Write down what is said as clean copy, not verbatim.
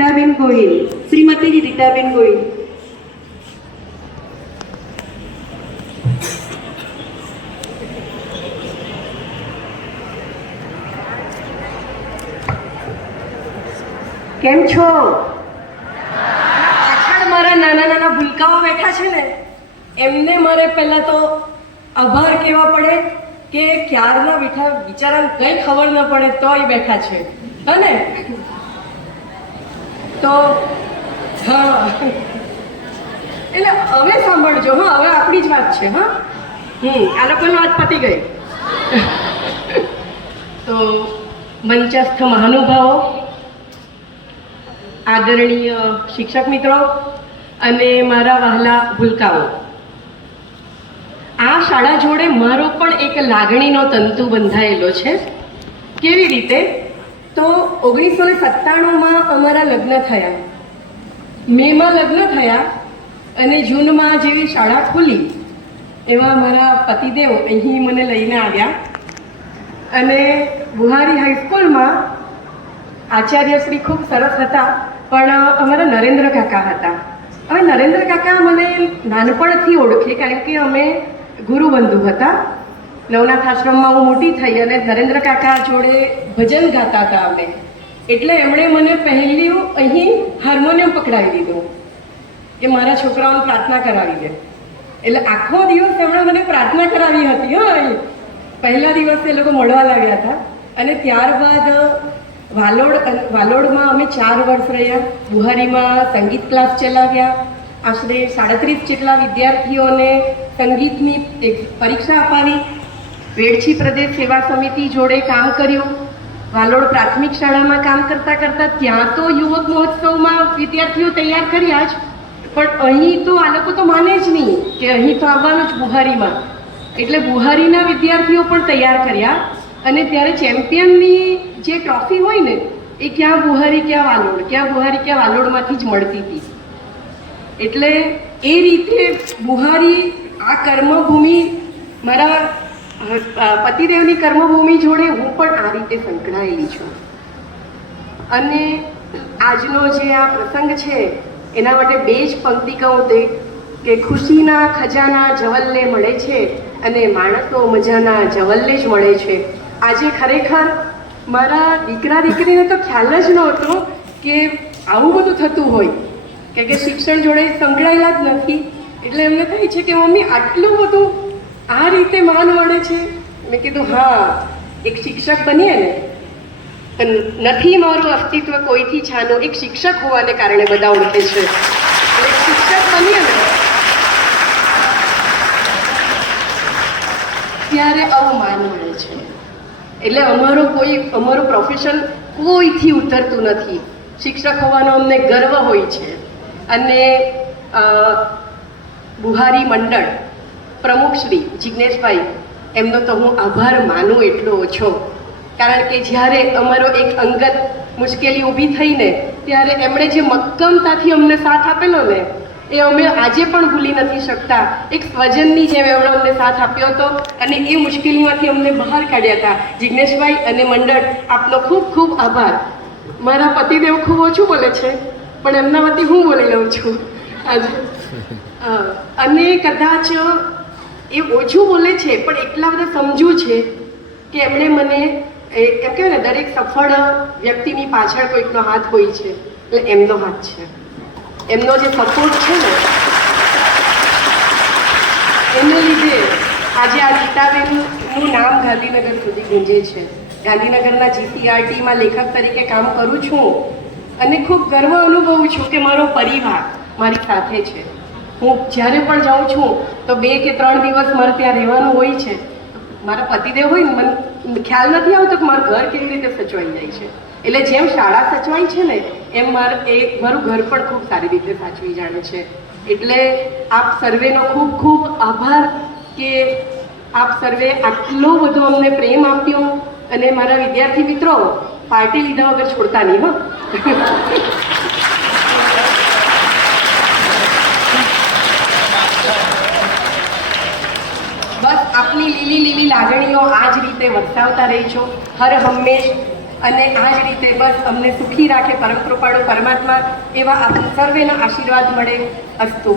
રીટાબેન ગોહિલ, શ્રીમતી રીટાબેન ગોહિલ. કેમ છો? પાછળ મારા નાના નાના ભૂલકાઓ બેઠા છે ને, એમને મારે પહેલા તો આભાર કહેવા પડે કે ક્યારના બેઠા બિચારાને કંઈ ખબર ન પડે તોય બેઠા છે, હને? તો હા, એટલે હવે સાંભળજો. હા, હવે આપણી જ વાત છે. હા, આ લોકોની વાત પતી ગઈ. તો મંચસ્થ મહાનુભાવો, આદરણીય શિક્ષક મિત્રો અને મારા વહાલા ભૂલકાઓ, આ શાળા જોડે મારો પણ એક લાગણીનો તંતુ બંધાયેલો છે. કેવી રીતે? તો 1997માં અમારા લગ્ન થયા, મેમાં લગ્ન થયા અને જૂનમાં જેવી શાળા ખુલી એવા મારા પતિદેવ અહીં મને લઈને આવ્યા અને બુહારી હાઈસ્કૂલમાં આચાર્યશ્રી ખૂબ સરસ હતા, પણ અમારા નરેન્દ્ર કાકા હતા. હવે નરેન્દ્ર કાકા મને નાનપણથી ઓળખે, કારણ કે અમે ગુરુબંધુ હતા. નવનાથ આશ્રમમાં હું મોટી થઈ અને નરેન્દ્ર કાકા જોડે ભજન ગાતા હતા અમે, એટલે એમણે મને પહેલું અહીં હાર્મોનિયમ પકડાવી દીધું કે મારા છોકરાઓને પ્રાર્થના કરાવી દે. એટલે આખો દિવસ એમણે મને પ્રાર્થના કરાવી હતી. અહીં પહેલા દિવસે એ લોકો મળવા લાગ્યા હતા અને ત્યારબાદ વાલોડમાં અમે 4 વર્ષ રહ્યા. બુહારીમાં સંગીત ક્લાસ ચલાવ્યા. આશરે 37 જેટલા વિદ્યાર્થીઓને સંગીતની એક પરીક્ષા અપાવી. વેડછી પ્રદેશ સેવા સમિતિ જોડે કામ કર્યું. વાલોડ પ્રાથમિક શાળામાં કામ કરતાં કરતાં ત્યાં તો યુવક મહોત્સવમાં વિદ્યાર્થીઓ તૈયાર કર્યા જ, પણ અહીં તો આ લોકો તો માને જ નહીં કે અહીં તો આવવાનું જ બુહારીમાં. એટલે બુહારીના વિદ્યાર્થીઓ પણ તૈયાર કર્યા અને ત્યારે ચેમ્પિયનની જે ટ્રોફી હોય ને એ ક્યાં બુહારી ક્યાં વાલોડ, ક્યાં બુહારી ક્યાં વાલોડમાંથી જ મળતી હતી. એટલે એ રીતે બુહારી આ કર્મભૂમિ, મારા પતિદેવની કર્મભૂમિ જોડે હું પણ આ રીતે સંકળાયેલી છું. અને આજનો જે આ પ્રસંગ છે એના માટે 2 જ પંક્તિ કહું તે કે ખુશીના ખજાના જવલ્લે મળે છે અને માણસો મજાના જવલ્લે જ મળે છે. આજે ખરેખર મારા દીકરા દીકરીને તો ખ્યાલ જ નહોતો કે આવું બધું થતું હોય, કે શિક્ષણ જોડે સંકળાયેલા જ નથી. એટલે એમને થાય છે કે મમ્મી આટલું બધું આ રીતે માન મળે છે. મેં કીધું હા, એક શિક્ષક બનીએ ને તો નથી મારું અસ્તિત્વ કોઈથી છાનું, એક શિક્ષક હોવાને કારણે બધા ઓળખે છે. એટલે શિક્ષક બનીએ ને ત્યારે આવું માન મળે છે. એટલે અમારું પ્રોફેશન કોઈથી ઉતરતું નથી. શિક્ષક હોવાનો અમને ગર્વ હોય છે. અને બુહારી મંડળ પ્રમુખ શ્રી જિજ્ઞેશભાઈ, એમનો તો હું આભાર માનું એટલો ઓછો, કારણ કે જ્યારે અમારો એક અંગત મુશ્કેલી ઊભી થઈને ત્યારે એમણે જે મક્કમતાથી અમને સાથ આપેલો ને એ અમે આજે પણ ભૂલી નથી શકતા. એક સ્વજનની જેમ એમણે અમને સાથ આપ્યો હતો અને એ મુશ્કેલીમાંથી અમને બહાર કાઢ્યા હતા. જિજ્ઞેશભાઈ અને મંડળ, આપનો ખૂબ ખૂબ આભાર. મારા પતિદેવ ખૂબ ઓછું બોલે છે, પણ એમના વતી હું બોલી લઉં છું આજે. અને કદાચ એ ઓછું બોલે છે પણ એટલા બધા સમજુ છે કે એમણે મને એમ કહેવાય ને, દરેક સફળ વ્યક્તિની પાછળ કોઈકનો હાથ હોય છે, એટલે એમનો હાથ છે. એમનો જે સપોર્ટ છે ને એને લીધે આજે આ રીટાબેનનું નામ ગાંધીનગર સુધી ગુંજે છે. ગાંધીનગરના GCRTમાં લેખક તરીકે કામ કરું છું અને ખૂબ ગર્વ અનુભવું છું કે મારો પરિવાર મારી સાથે છે. હું જ્યારે પણ જાઉં છું તો 2 કે 3 દિવસ મારે ત્યાં રહેવાનું હોય છે. મારા પતિદેવ હોય ને, મને ખ્યાલ નથી આવતો કે મારું ઘર કેવી રીતે સચવાઈ જાય છે. એટલે જેમ શાળા સચવાઈ છે ને એમ મારું ઘર પણ ખૂબ સારી રીતે સાચવી જાણે છે. એટલે આપ સર્વેનો ખૂબ ખૂબ આભાર કે આપ સર્વે આટલો બધો અમને પ્રેમ આપ્યો. અને મારા વિદ્યાર્થી મિત્રો, પાર્ટી લીધા વગર છોડતા નહીં હો. બસ આપની લીલી લીલી લાગણીઓ આ જ રીતે વરસાવતા રહીજો. હર હંમેશ અને આ જ રીતે બસ અમને સુખી રાખે પરમ કૃપાળુ પરમાત્મા એવા આપ સર્વેના આશીર્વાદ મળે. અસ્તુ.